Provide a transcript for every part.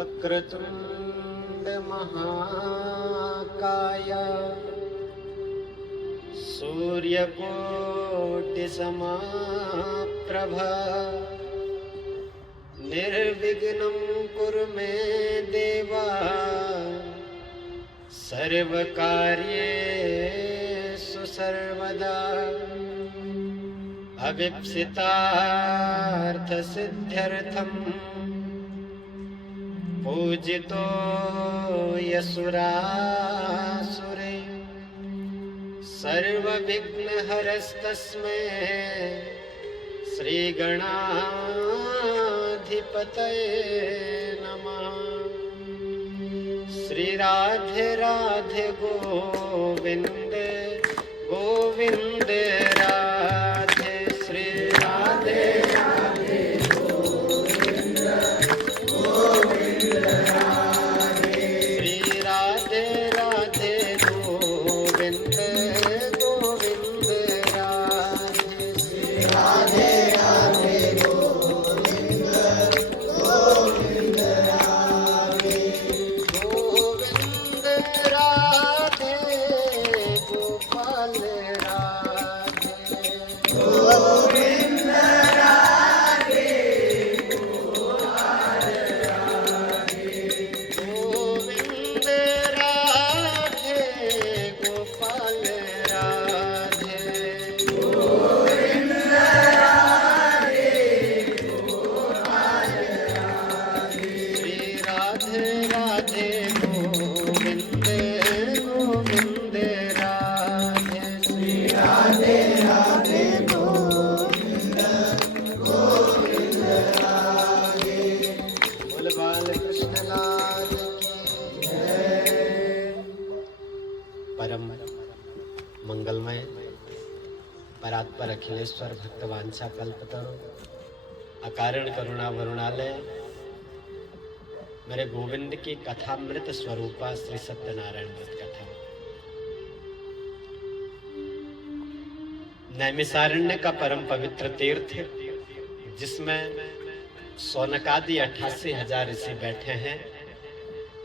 वक्रतुंड महाकाय सूर्यकोटि समप्रभ निर्विघ्नं कुरु मे देवा सर्वकार्येषु सर्वदा अभीप्सितार्थसिद्ध्यर्थं पूजितो यशुरासुरे सर्वविघ्नहरस्तस्मै श्रीगणाधिपतये नमः। श्री राधे राधे गोविंद गोविंद राधे श्री राधे राधे गोविंद गोविंद राधे श्री राधे राधे गोविंद गोविंद राधे श्री राधे राधे गोविंद गोविंद राधे गोविंद राधे गोपाल राधे गोविंद राधे गोपाल राधे गोविंद राधे गोपाल राधे गोविंद राधे गोपाल राधे श्री राधे राधे गोविंद गोविंद राधे श्री राधे राधे गोविंद गोविंद राधे बोल बाल कृष्ण लाल की जय। परम मंगलमय परात्पर अखिलेश्वर भक्तवांछा कल्पतरु अकारण करुणा वरुणालय मेरे गोविंद की कथामृत स्वरूपा श्री सत्यनारायण व्रत कथा नैमिषारण्य का परम पवित्र तीर्थ जिसमें सौनकादि 88,000 ऋषि बैठे हैं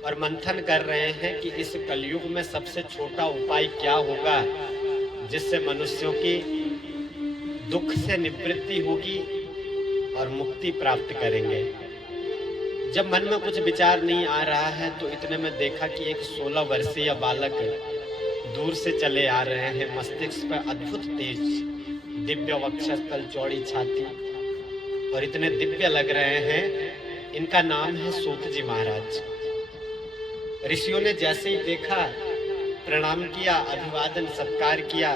और मंथन कर रहे हैं कि इस कलयुग में सबसे छोटा उपाय क्या होगा जिससे मनुष्यों की दुख से निवृत्ति होगी और मुक्ति प्राप्त करेंगे। जब मन में कुछ विचार नहीं आ रहा है तो इतने में देखा कि एक 16 वर्षीय बालक दूर से चले आ रहे हैं। मस्तिष्क पर अद्भुत तेज, दिव्य वक्षस्थल, चौड़ी छाती और इतने दिव्य लग रहे हैं। इनका नाम है सूत जी महाराज। ऋषियों ने जैसे ही देखा प्रणाम किया, अभिवादन सत्कार किया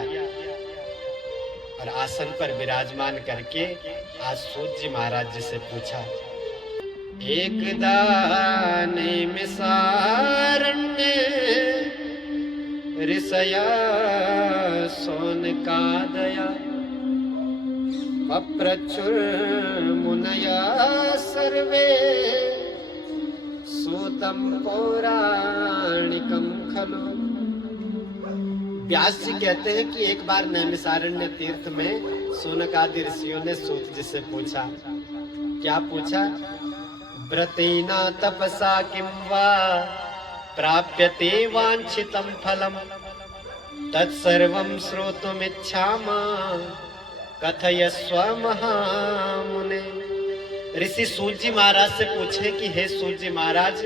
और आसन पर विराजमान करके आज सूत जी महाराज जी से पूछा, एकदा नैमिषारण्ये ऋषया सौनकादया पप्रचुर्मुनया सर्वे सूतं पौराणिकं खलु। व्यास जी कहते हैं कि एक बार नैमिषारण्य तीर्थ में सौनकादि ऋषियों ने सूत जी से पूछा। क्या पूछा? व्रतेना तपसा किं वा प्राप्यते वांछितं फलम् तत्सर्वं श्रोतुमिच्छामः कथयस्व महामुने। ऋषि सूत जी महाराज से पूछे कि हे सूत जी महाराज,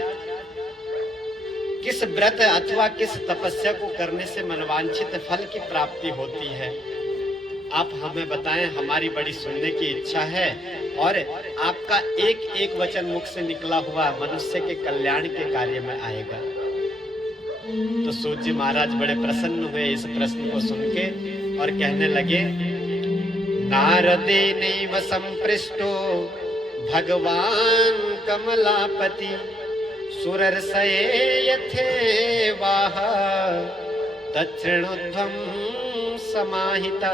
किस व्रत अथवा किस तपस्या को करने से मनवांछित फल की प्राप्ति होती है, आप हमें बताएं, हमारी बड़ी सुनने की इच्छा है और आपका एक एक वचन मुख से निकला हुआ मनुष्य के कल्याण के कार्य में आएगा। तो सूत जी महाराज बड़े प्रसन्न हुए इस प्रश्न को सुन के और कहने लगे, नारदेनैव संपृष्टो भगवान कमलापति सुरर्षये यथेवाह तच्छृणुध्वं समाहिता।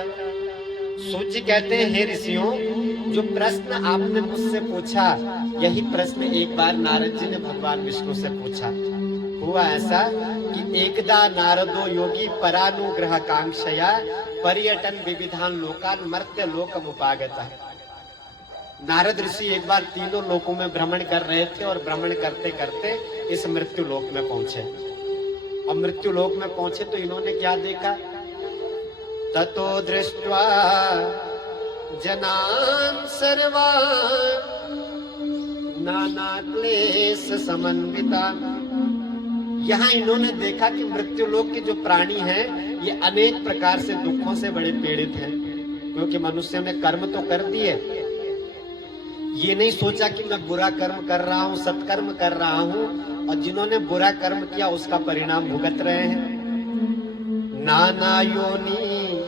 सूत जी कहते हैं, हे ऋषियों, जो प्रश्न आपने मुझसे पूछा यही प्रश्न एक बार नारद जी ने भगवान विष्णु से पूछा। हुआ ऐसा कि एकदा नारदो योगी परानुग्रह कांक्षया पर्यटन विविधान लोकान मर्त्य लोकम उपागता। नारद ऋषि एक बार तीनों लोकों में भ्रमण कर रहे थे और भ्रमण करते करते इस मृत्यु लोक में पहुंचे। और मृत्यु लोक में पहुंचे तो इन्होंने क्या देखा? ततो दृष्ट्वा जनान् सर्वान् नाना क्लेश समन्वितान्। यहाँ इन्होंने देखा कि मृत्यु लोक के जो प्राणी हैं ये अनेक प्रकार से दुखों से बड़े पीड़ित हैं, क्योंकि मनुष्य ने कर्म तो कर दिए। ये नहीं सोचा कि मैं बुरा कर्म कर रहा हूँ, सत्कर्म कर रहा हूँ, और जिन्होंने बुरा कर्म किया उसका परिणाम भुगत रहे हैं। नाना योनि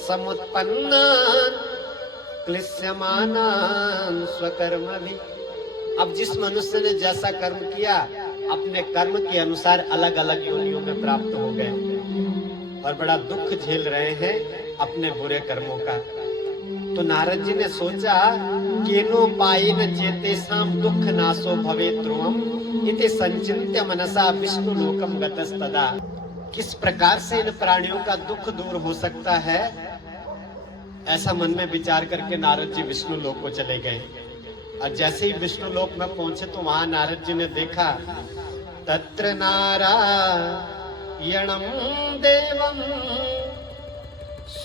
समुत्पन्नान् क्लिश्यमानान् स्वकर्म भी। अब जिस मनुष्य ने जैसा कर्म किया अपने कर्म के अनुसार अलग अलग योनियों में प्राप्त हो गए और बड़ा दुख झेल रहे हैं अपने बुरे कर्मों का। तो नारद जी ने सोचा केनोपायेन चेतेषां दुख नाशो भवेत् ध्रुवम् इति संचिन्त्य मनसा विष्णु लोकम गतस्तदा। किस प्रकार से इन प्राणियों का दुख दूर हो सकता है, ऐसा मन में विचार करके नारद जी विष्णु लोक को चले गए। और जैसे ही विष्णु लोक में पहुंचे तो वहां नारद जी ने देखा तत्र नारायणं देवं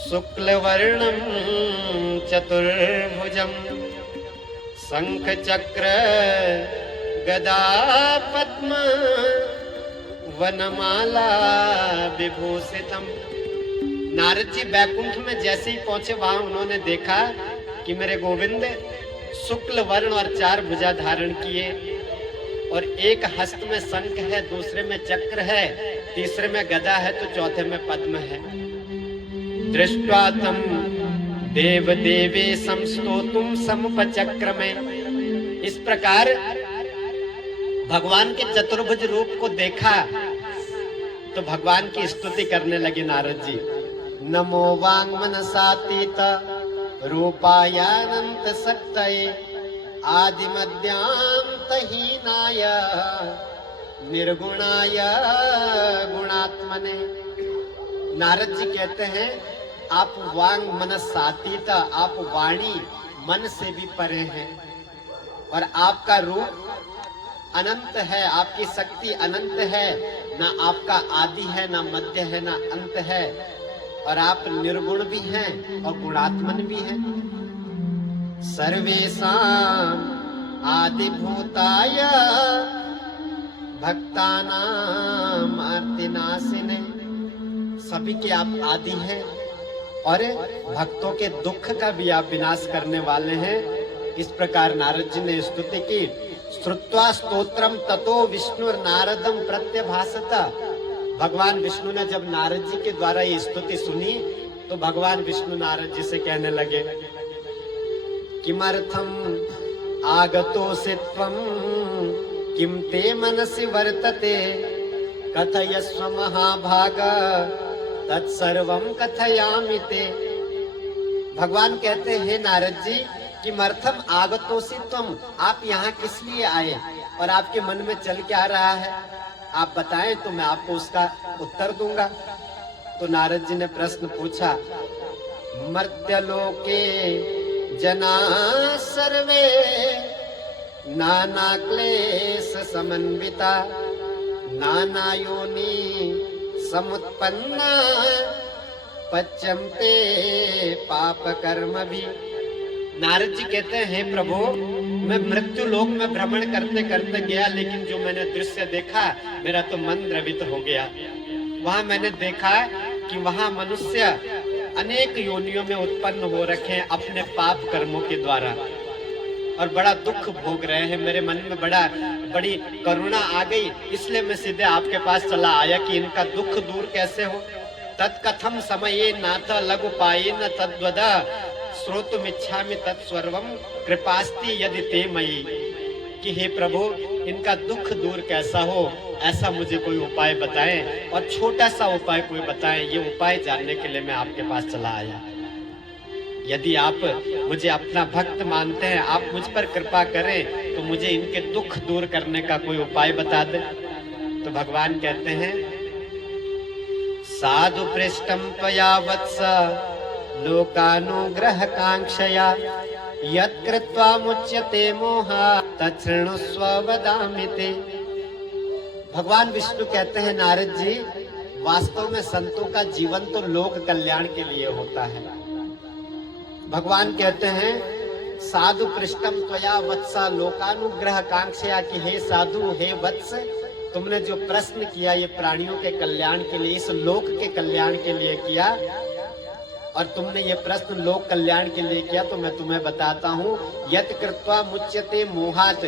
शुक्लवर्णं चतुर्भुजं शंख चक्र गदा पद्म वनमाला विभूषितम। नारद जी बैकुंठ में जैसे ही पहुंचे वहां उन्होंने देखा कि मेरे गोविंद शुक्ल वर्ण और 4 भुजा धारण किए, और एक हस्त में शंख है, दूसरे में चक्र है, तीसरे में गदा है, तो चौथे में पद्म है। दृष्ट्वा तम देव देवे समस्तोतुम समुपचक्र में। इस प्रकार भगवान के चतुर्भुज रूप को देखा तो भगवान की स्तुति करने लगे नारद जी। नमो वांग मनसातीत रूपायानंत शक्तये आदि मध्यांतहीनाय निर्गुणाय गुणात्मने। नारद जी कहते हैं आप वांग मनसातीत, आप वाणी मन से भी परे हैं, और आपका रूप अनंत है, आपकी शक्ति अनंत है, ना आपका आदि है, ना मध्य है, ना अंत है, और आप निर्गुण भी हैं और गुणात्मन भी हैं। सर्वेषां आदिभूताय भक्तानां आर्तिनाशिने। सभी के आप आदि हैं और भक्तों के दुख का भी आप विनाश करने वाले हैं। इस प्रकार नारद जी ने स्तुति की। श्रुत्वा स्तोत्रम ततो विष्णु नारदम प्रत्यभासत। भगवान विष्णु ने जब नारद जी के द्वारा ये स्तुति सुनी तो भगवान विष्णु नारद जी से कहने लगे किमर्थम आगतोऽसि त्वं किम ते मनसि वर्तते कथयस्व महाभाग तत्सर्वं कथयामि ते। भगवान कहते हैं नारद जी किमर्थम आगतोऽसि त्वं, आप यहाँ किस लिए आए और आपके मन में चल क्या रहा है, आप बताएं तो मैं आपको उसका उत्तर दूंगा। तो नारद जी ने प्रश्न पूछा मर्त्यलोके जना सर्वे नाना क्लेश समन्विता नाना योनि समुत्पन्ना पच्यन्ते पाप कर्म भी। नारद जी कहते हैं प्रभु मैं मृत्यु लोक में भ्रमण करते करते गया, लेकिन जो मैंने दृश्य देखा मेरा तो मन द्रवित हो गया। वहां मैंने देखा कि वहां मनुष्य अनेक योनियों में उत्पन्न हो रखे हैं अपने पाप कर्मों के द्वारा और बड़ा दुख भोग रहे हैं। मेरे मन में बड़ी करुणा आ गई, इसलिए मैं सीधे आपके पास चला आया कि इनका दुख दूर कैसे हो। तत्कथम समये नाथ लघु पाये न तद्वद श्रोतुमिच्छामि तत्सर्वं कृपास्ति यदि ते मयि। कि हे प्रभु इनका दुख दूर कैसा हो ऐसा मुझे कोई उपाय बताएं, और छोटा सा उपाय कोई बताएं। ये उपाय जानने के लिए मैं आपके पास चला आया। यदि आप मुझे अपना भक्त मानते हैं, आप मुझ पर कृपा करें तो मुझे इनके दुख दूर करने का कोई उपाय बता दें। तो भगवान कहते हैं साधु पृष्ठम त्वया वत्स लोकानुग्रह कांक्षया यत् कृत्वा मुच्यते मोहा तच्छृणुस्व वदामि ते। भगवान विष्णु कहते हैं नारद जी, वास्तव में संतों का जीवन तो लोक कल्याण के लिए होता है। भगवान कहते हैं साधु पृष्ठम त्वया वत्सा लोकानुग्रह कांक्षया, कि हे साधु हे वत्स, तुमने जो प्रश्न किया ये प्राणियों के कल्याण के लिए, इस लोक के कल्याण के लिए किया, और तुमने ये प्रश्न लोक कल्याण के लिए किया, तो मैं तुम्हें बताता हूँ, यत् कृत्वा मुच्यते मोहात्,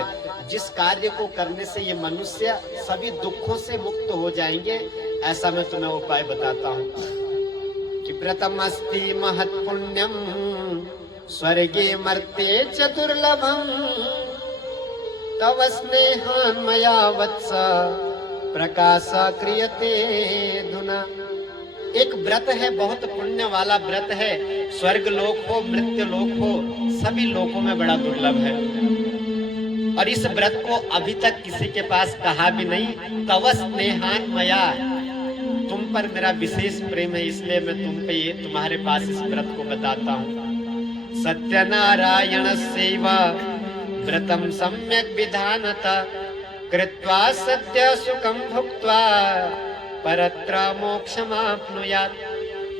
जिस कार्य को करने से ये मनुष्य सभी दुखों से मुक्त हो जाएंगे, ऐसा मैं तुम्हें उपाय बताता हूँ। कि प्रथमस्ति महत् पुण्यम स्वर्गे मर्त्ये च दुर्लभम तव स्नेहान् मया वत्स प्रकाश क्रियते धुना। एक व्रत है, बहुत पुण्य वाला व्रत है, स्वर्ग लोक हो मृत्यु लोक हो, सभी लोकों में बड़ा दुर्लभ है, और इस व्रत को अभी तक किसी के पास कहा भी नहीं। तव स्नेहान् मया, तुम पर मेरा विशेष प्रेम है, इसलिए मैं तुम पे ये तुम्हारे पास इस व्रत को बताता हूँ। सत्यनारायणस्यैव व्रतं सम्यक् विधानता कृत्वा सत्य सुखं भुक्त्वा परत्र मोक्षमाप्नुयात्।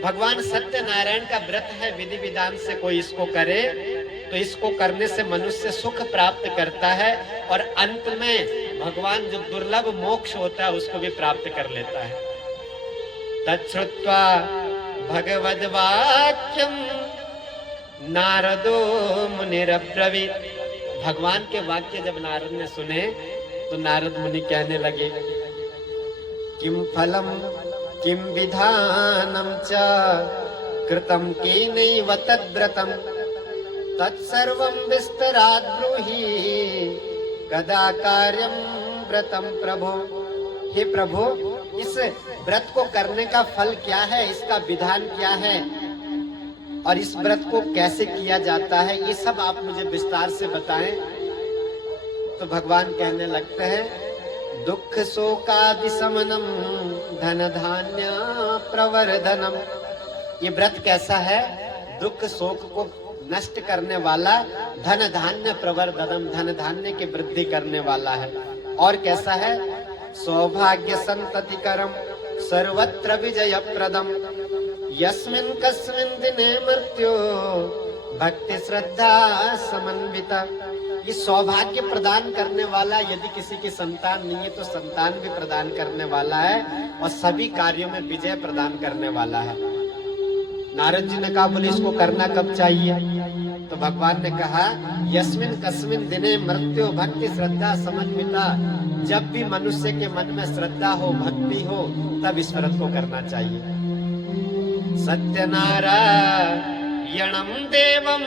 भगवान सत्यनारायण का व्रत है, विधि विधान से कोई इसको करे तो इसको करने से मनुष्य सुख प्राप्त करता है, और अंत में भगवान जो दुर्लभ मोक्ष होता है उसको भी प्राप्त कर लेता है। तच्छ्रुत्वा भगवद्वाक्यं नारदो मुनिरब्रवीत्। भगवान के वाक्य जब नारद ने सुने तो नारद मुनि कहने लगे, किम फलम किम विधानम च कृतं केनैव तद्व्रतं तत्सर्वं विस्तरात् ब्रूहि कदा कार्यं व्रतं प्रभो। हे प्रभु, इस व्रत को करने का फल क्या है, इसका विधान क्या है, और इस व्रत को कैसे किया जाता है, ये सब आप मुझे विस्तार से बताएं। तो भगवान कहने लगते हैं, दुख शोकादि समनम धन धान्य प्रवर्धनम। ये व्रत कैसा है? दुख शोक को नष्ट करने वाला, धन धान्य प्रवर्धनम, धन धान्य की वृद्धि करने वाला है। और कैसा है? सौभाग्य संततिकरम सर्वत्र विजय प्रदम यस्मिन् कस्मिन् दिने मृत्यो भक्ति श्रद्धा समन्विता। ये सौभाग्य प्रदान करने वाला, यदि किसी की संतान नहीं है तो संतान भी प्रदान करने वाला है, और सभी कार्यों में विजय प्रदान करने वाला है। नारद जी ने कहा, बोले इसको करना कब चाहिए? तो भगवान ने कहा, यस्मिन् कस्मिन् दिने मृत्यो भक्ति श्रद्धा समन्विता। जब भी मनुष्य के मन में श्रद्धा हो, भक्ति हो, तब इस व्रत को करना चाहिए। सत्यनारायणं देवं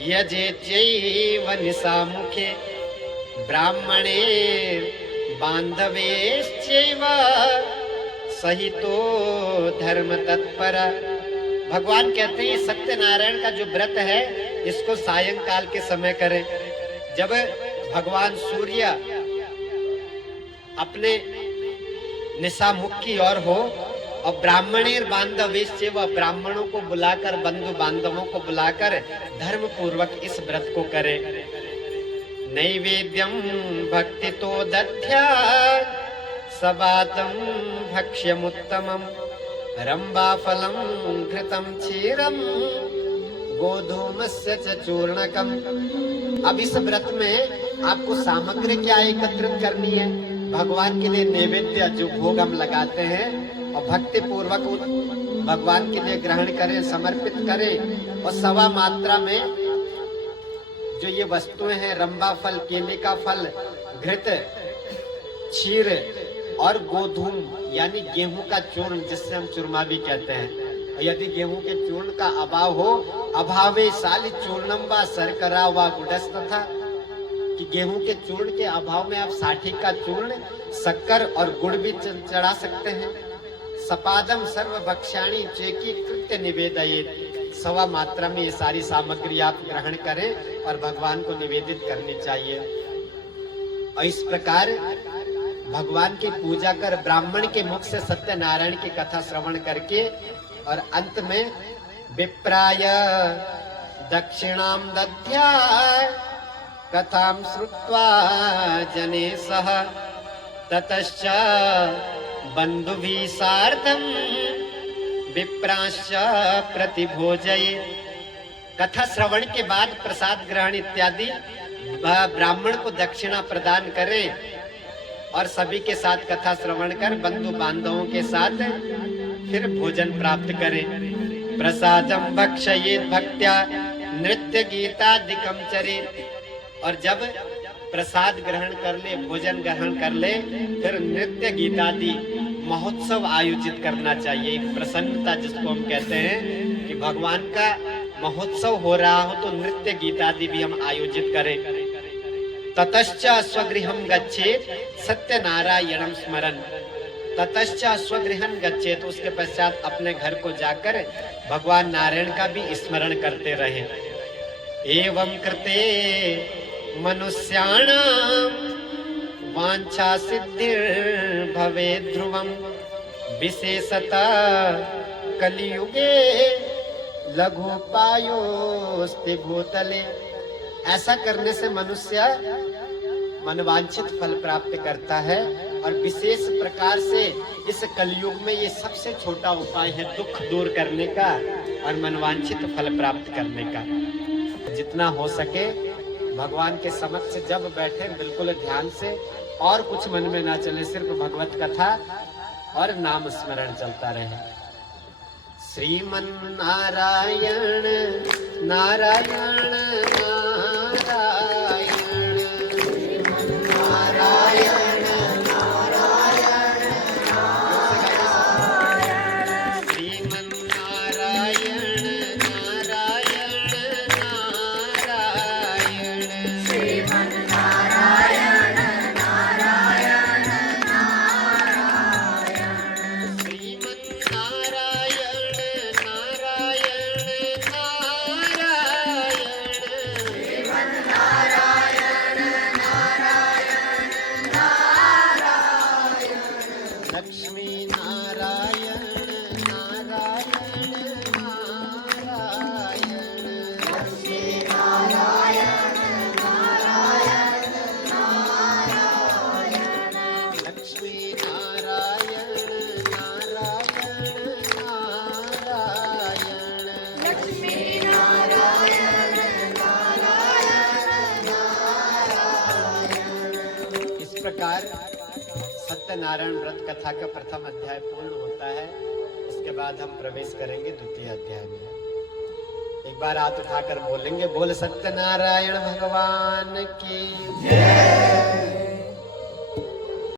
यजेत्यैव निशामुखे ब्राह्मणे बांधवेश्चैव सहितो धर्म तत्पर। भगवान कहते हैं सत्यनारायण का जो व्रत है इसको सायंकाल के समय करें, जब भगवान सूर्य अपने निशामुख की ओर हो, और ब्राह्मणेर बांधवेश्च, वह ब्राह्मणों को बुलाकर, बंधु बांधवों को बुलाकर धर्म पूर्वक इस व्रत को करे। नैवेद्यम भक्ति तो दध्या सबातम भक्ष्यमुत्तमम रंबा फलम घृतम क्षीरम गोधूमस्य च चूर्णकम। अब इस व्रत में आपको सामग्री क्या एकत्रित करनी है? भगवान के लिए नैवेद्य जो भोग हम लगाते हैं, और भक्ति पूर्वक भगवान के लिए ग्रहण करें, समर्पित करें, और सवा मात्रा में जो ये वस्तुएं हैं, रंबा फल, केले का फल, घृत, क्षीर और गोधूम यानी गेहूं का चूर्ण, जिससे हम चूरमा भी कहते हैं। और यदि गेहूं के चूर्ण का अभाव हो, अभावे साली चूर्णम व शर्करा व गुड़स, था कि गेहूं के चूर्ण के अभाव में आप साठी का चूर्ण, शक्कर और गुड़ भी चढ़ा सकते हैं। सपादम सर्व भक्ष्याणी चेकी कृत्य निवेदयेत। सवा मात्रा में ये सारी सामग्री आप ग्रहण करें और भगवान को निवेदित करनी चाहिए। और इस प्रकार भगवान की पूजा कर, ब्राह्मण के मुख से सत्यनारायण की कथा श्रवण करके, और अंत में विप्राय दक्षिणां दद्यात् कथां श्रुत्वा जने सह ततश्च बन्धुभिः सार्धं विप्रांश्च प्रतिभोजये। कथा श्रवण के बाद प्रसाद ग्रहण इत्यादि ब्राह्मण को दक्षिणा प्रदान करें और सभी के साथ कथा श्रवण कर बंधु बांधवों के साथ फिर भोजन प्राप्त करें। प्रसादम भक्षयेत भक्त्या नृत्य गीतादिकम चरे। और जब प्रसाद ग्रहण कर ले, भोजन ग्रहण कर ले, फिर नृत्य गीतादि महोत्सव आयोजित करना चाहिए। एक प्रसन्नता जिसको हम कहते हैं कि भगवान का महोत्सव हो रहा हो तो नृत्य गीतादि भी हम आयोजित करें। ततश्च स्वगृहं गच्छेत सत्यनारायणं स्मरन्। ततश्च स्वगृहं गच्छेत, उसके पश्चात अपने घर को जाकर भगवान नारायण का भी स्मरण करते रहे। एवं कृते मनुष्याणां वांछा सिद्धिर्भवेत् ध्रुवं विशेषतः कलियुगे लघुपायोस्ति भूतले। ऐसा करने से मनुष्य मनवांछित फल प्राप्त करता है और विशेष प्रकार से इस कलयुग में ये सबसे छोटा उपाय है दुख दूर करने का और मनवांछित फल प्राप्त करने का। जितना हो सके भगवान के समक्ष जब बैठे बिल्कुल ध्यान से, और कुछ मन में ना चले, सिर्फ भगवत कथा और नाम स्मरण चलता रहे। श्रीमन नारायण नारायण सत्यनारायण व्रत कथा का प्रथम अध्याय पूर्ण होता है। उसके बाद हम प्रवेश करेंगे द्वितीय अध्याय में। एक बार हाथ उठाकर बोलेंगे, बोल सत्यनारायण भगवान की जय।